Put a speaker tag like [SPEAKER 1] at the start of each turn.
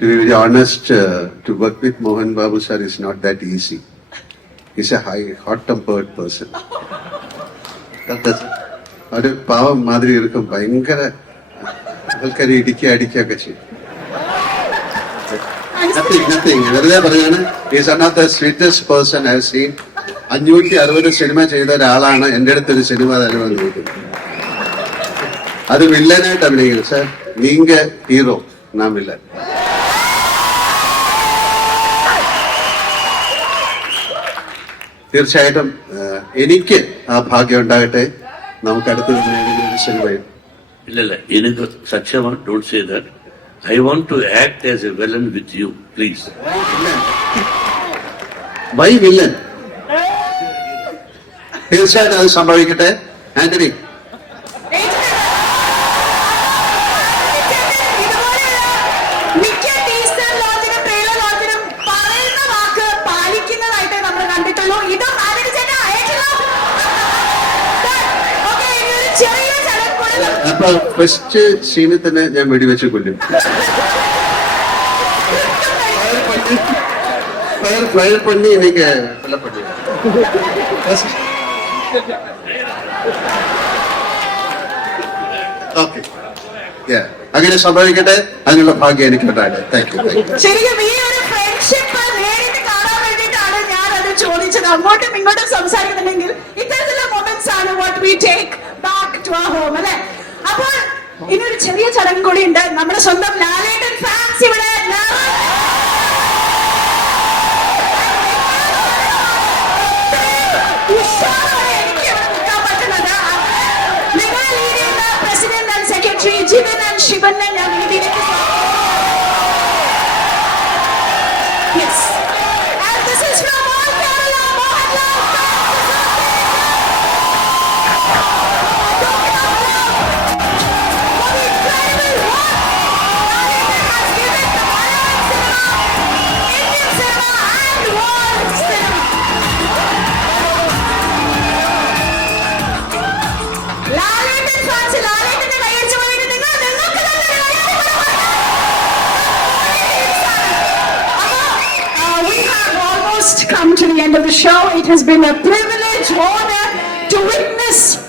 [SPEAKER 1] to be very honest, uh, to work with Mohan Babu sir is not that easy. He's a high, hot-tempered person. That does- ഒരു പാവം മാതിരി ഇരിക്കും ഭയങ്കര ആൾക്കാരെ ഇടിക്കുക അടിക്കുകയൊക്കെ ചെയ്യും Nothing, nothing. വെറുതെ പറയാണ് is one of the sweetest person I seen അഞ്ഞൂറ്റി അറുപത് സിനിമ ചെയ്ത ഒരാളാണ് എൻ്റെ അടുത്തൊരു സിനിമ തരുമെന്ന് ചോദിക്കുന്നത് അത് വില്ലനായിട്ട് അഭിനയിക്കുന്നു സാർ നീങ്ക ഹീറോ നാം വില്ലൻ തീർച്ചയായിട്ടും എനിക്ക് ആ ഭാഗ്യം ഉണ്ടാകട്ടെ. നമുക്ക് അടുത്ത്
[SPEAKER 2] തന്നെ ഇല്ലല്ല എനിക്ക് Sakshama don't say that I want to act as a villain with you please
[SPEAKER 1] bye villain തീർച്ചയായിട്ടും അത് സംഭവിക്കട്ടെ. ആന്റണി.
[SPEAKER 3] നിത്യ
[SPEAKER 1] അപ്പൊ ഫസ്റ്റ് സീനിൽ തന്നെ ഞാൻ വെടിവെച്ച് കൊല്ലും. ഫയർ പണി എനിക്ക് ഓക്കെ അങ്ങനെ സംഭവിക്കട്ടെ. അതിനുള്ള ഭാഗ്യം എനിക്ക് ഉണ്ടാകട്ടെ. താങ്ക് യു താങ്ക് യു
[SPEAKER 3] ശരിക്കും ഈ ഒരു ഫ്രണ്ട്ഷിപ്പ് നേരിട്ട് കാണാൻ വേണ്ടിയിട്ടാണ് ഞാൻ അത് ചോദിച്ചത്. അങ്ങോട്ടും ഇങ്ങോട്ടും സംസാരിക്കുന്നുണ്ടെങ്കിൽ ഇത്തരത്തിലുള്ള മൊമെന്റ്സ് ആണ് വാട്ട് വി ടേക്ക് ടു അല്ലെ അപ്പോൾ ഇനി ഒരു ചെറിയ ചടങ്ങ് കൂടി ഉണ്ട് നമ്മുടെ സ്വന്തം ലാലേട്ടൻ ഫാൻസ് ഇവിടെ. ലാ- just come to the end of the show. It has been a privilege, honor to witness